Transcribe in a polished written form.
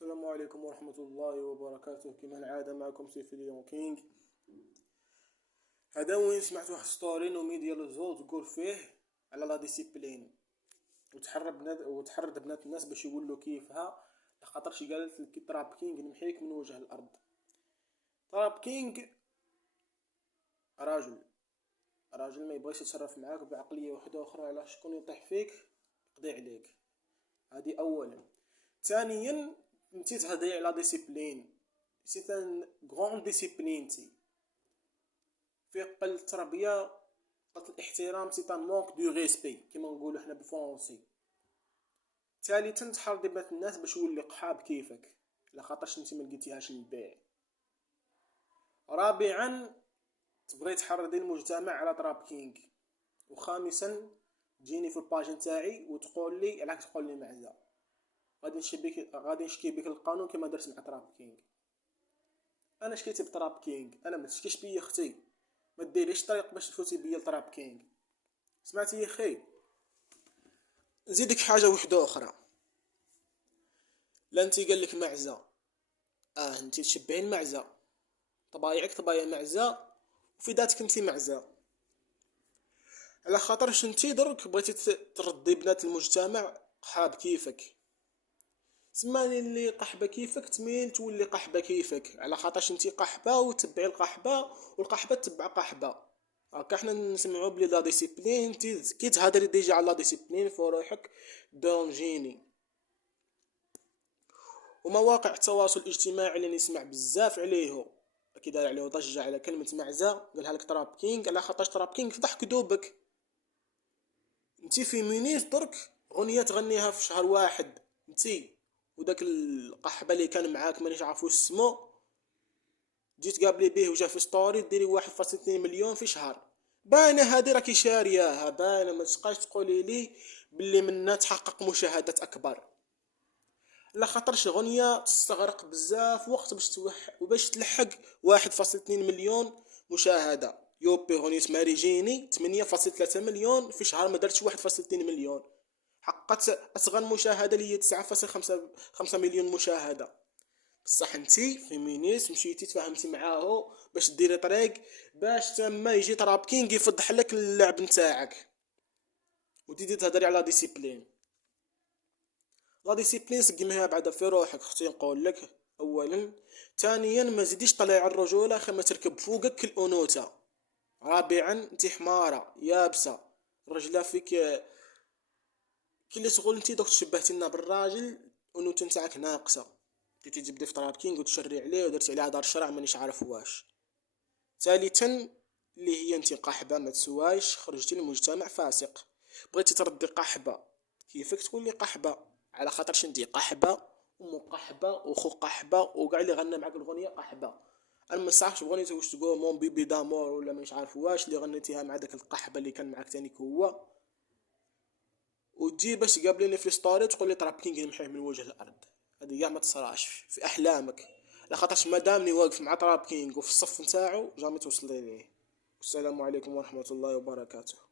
السلام عليكم ورحمة الله وبركاته. كما العادة معكم سيف ليون كينغ. هذا وين سمعت واحد ستوري نومي ديال الزول تقول فيه على لا ديسيبلين وتحرض بنات الناس باش يولوا كيفها، لخاطر شي قالت لك تراب كينغ نمحيك من وجه الارض. تراب كينغ راجل ما يبغيش يتصرف معاك بعقلية واحدة اخرى، على شكون يطيح فيك يقضي عليك. هذه اولا. ثانيا انتي تهضري على ديسيبلين، سي ان غون ديسيبلين في قل التربيه، قل الاحترام، سي ان مونك دو ريسبي كيما نقولوا حنا بالفرنسي. ثالثا تحرضي بنات الناس باش يولي قحاب كيفك على خاطرش انت ما لقيتيهاش للبيع. رابعا تبغي تحرضي المجتمع على تراب كينغ. وخامسا تجيني في الباج نتاعي وتقول لي علاش تقول لي معزه، غادي نشكي بك القانون كما درت مع تراب كينغ. انا شكيتي بتراب كينغ، انا ما تشكيش بيا اختي، ما ديريش طريق باش تفوتي بيا لتراب كينغ. سمعتي يا خي؟ نزيدك حاجه وحده اخرى. لا انت قال لك معزه، انت تشبعين معزه، طبايعك طبايع معزه، وفي ذاتك انت معزه، على خاطرش انت درك بغيتي تردي بنات المجتمع قحاب كيفك. سماني اللي قحبه كيفك تميل تولي قحبه كيفك، على خاطرش انت قحبه وتبعي القحبه والقحبه تبع قحبه. هكا حنا نسمعوا بلي لا ديسيبلين، كي تهضري ديجا على لا ديسيبلين فروحك دونجيني. ومواقع التواصل الاجتماعي اللي نسمع بزاف عليه كي دار عليه ضجه على كلمه معزه، قالها لك تراب كينغ على خاطرش تراب كينغ فضح كذوبك. انت فيمينيست درك غنيه تغنيها في شهر واحد، انت وداك القحبه اللي كان معاك مانيش عارفوش اسمو، جيت قابلي به وجا في ستوري ديري 1.2 مليون في شهر. باينه هادي راكي شارياها، باينه، ما تبقاش تقولي لي باللي منها تحقق مشاهدات اكبر، لا خاطرش غنيه تستغرق بزاف وقت باش تلحق 1.2 مليون مشاهده. يوبي غنية ماري جيني 8.3 مليون في شهر، ما درتش 1.2 مليون، حققت اصغر مشاهده اللي هي 9.5 مليون مشاهده. بصح انتي فيمينيست مشيتي تفاهمتي معاه باش ديري طريق باش تما يجي تراب كينغ يفضح لك اللعب نتاعك، وتيجي تهضري على ديسيبلين. لا ديسيبلين سقمها بعدا في روحك اختي نقول لك اولا. ثانيا ما زيديش طلعي على الرجوله خما تركب فوقك الانوثه. رابعا انت حماره يابسه، الرجله فيك كي اللي تقول انت دوك تشبهتي لنا بالراجل، الانوثه نتاعك ناقصه. كنتي تبدي في تراب كينغ وتشري عليه ودرتي عليه دار الشرع مانيش عارف واش. ثالثا اللي هي انت قحبه ما تسوايش، خرجتي للمجتمع فاسق. بغيتي تردي قحبه كيفك تولي قحبه، على خاطرش انت قحبه ومو قحبه وخو قحبه وكاع اللي غنى معاك الاغنيه قحبه. انا ما صاحبش بغنيتي واش تقول مون بيبي دامور ولا مانيش عارف واش اللي غنيتيها مع داك القحبه اللي كان معاك تانيك هو، وتجي باش تقابليني في ستوري تقول لي تراب كينغ نمحيه من وجه الارض. هذه كاع ما تصراش في احلامك، لخاطرش مادامني واقف مع تراب كينغ وفي الصف نتاعو جامي توصل ليه. والسلام عليكم ورحمه الله وبركاته.